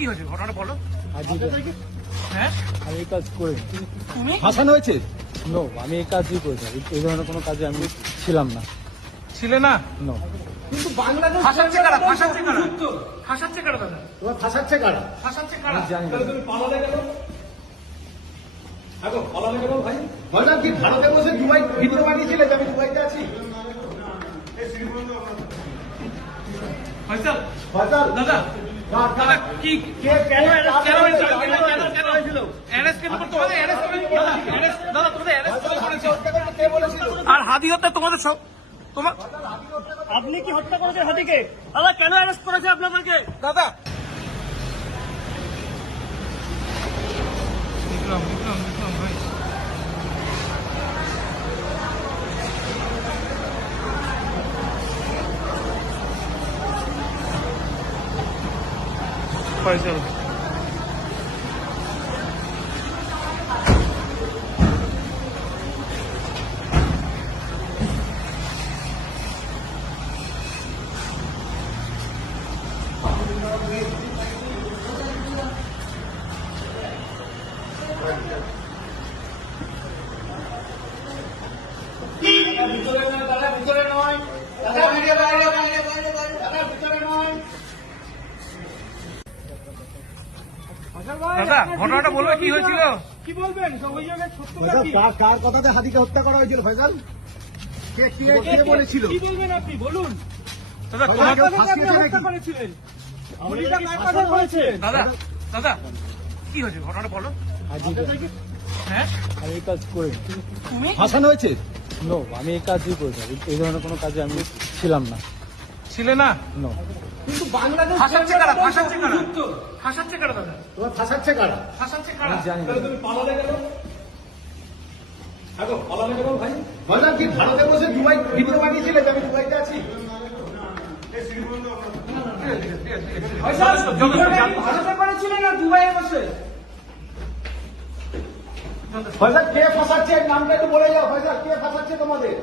কি হয়েছে ঘটনাটা বলো। হ্যাঁ আমি এই কাজ করি তুমি ফাঁসানো হয়েছে। নো, আমি এই কাজই করেছি। এই ধরনের কোনো কাজে আমি ছিলাম না। ছিলে না? নো, কিন্তু বাংলাদেশ ফাঁসাচ্ছে কারা? ফাঁসাচ্ছে কারা? ফাঁসাচ্ছে কারা দাদা? তোমার ফাঁসাচ্ছে কারা? ফাঁসাচ্ছে কারা? জানি না। তুমি পালালে কেন? আগো পালালে কেন ভাই? ভাইজান কি ভারতে বসে দুবাই ভিডিও বানিয়েছিলে যে আমি দুবাইতে আছি? ফয়সাল ভাইজান দাদা দাদা কি কে কেন কেন arrest কেন তোমাদের arrest করে দাদা দাদা তোমাদের arrest করেছে কে বলেছিল? আর হাদি হত্যা তোমাদের সব তোমার আপনি কি হত্যা করেছেন হাতিকে? দাদা কেন অ্যারেস্ট করেছে আপনাদেরকে? দাদা বিক্রম বিক্রম বিক্রম ভাই ফয়সাল ভিতরে নয় দাদা, ভিতরে নয় দাদা, বাইরে বাইরে বাইরে বাইরে বাইরে দাদা, ভিতরে নয়। দাদা ঘটনাটা বলবে কি হয়েছিল? কি বলবেন? অভিযোগের সত্যতা ভাইজান, কি? কার কথাতে হাতিকে হত্যা করা হয়েছিল ভাইজান? কে বলেছিল? কি বলবেন আপনি? বলুন। দাদা তোমার কেউ আপনারা ফাঁসিয়েছে হত্যা নাকি? করেছিলেন। গুলিটা কার কাছে হয়েছে? দাদা দাদা কি হয়েছে ঘটনাটা বলো। হ্যাঁ আমি এই কাজ করি তুমি ফাঁসানো হয়েছে। নো, আমি এই কাজই করেছি। এই ধরনের কোনো কাজে আমি ছিলাম না। ছিলে না? নো, কিন্তু বাংলাদেশ ফাঁসাচ্ছে কারা? ফাঁসাচ্ছে কারা? ফাঁসাচ্ছে কারা দাদা? তোমার ফাঁসাচ্ছে কারা? ফাঁসাচ্ছে কারা? জানি না। তুমি পালালে কেন? আগো পালালে কেন ভাই? ভাইজান কি ভারতে বসে দুবাই ভিডিও বানিয়েছিলে যে আমি দুবাইতে আছি? ভারতে করেছিলেন না দুবাইয়ে বসে? ভাইজান কে ফাঁসাচ্ছে? নামটা একটু বলে যাও ভাইজান, কে ফাঁসাচ্ছে তোমাদের?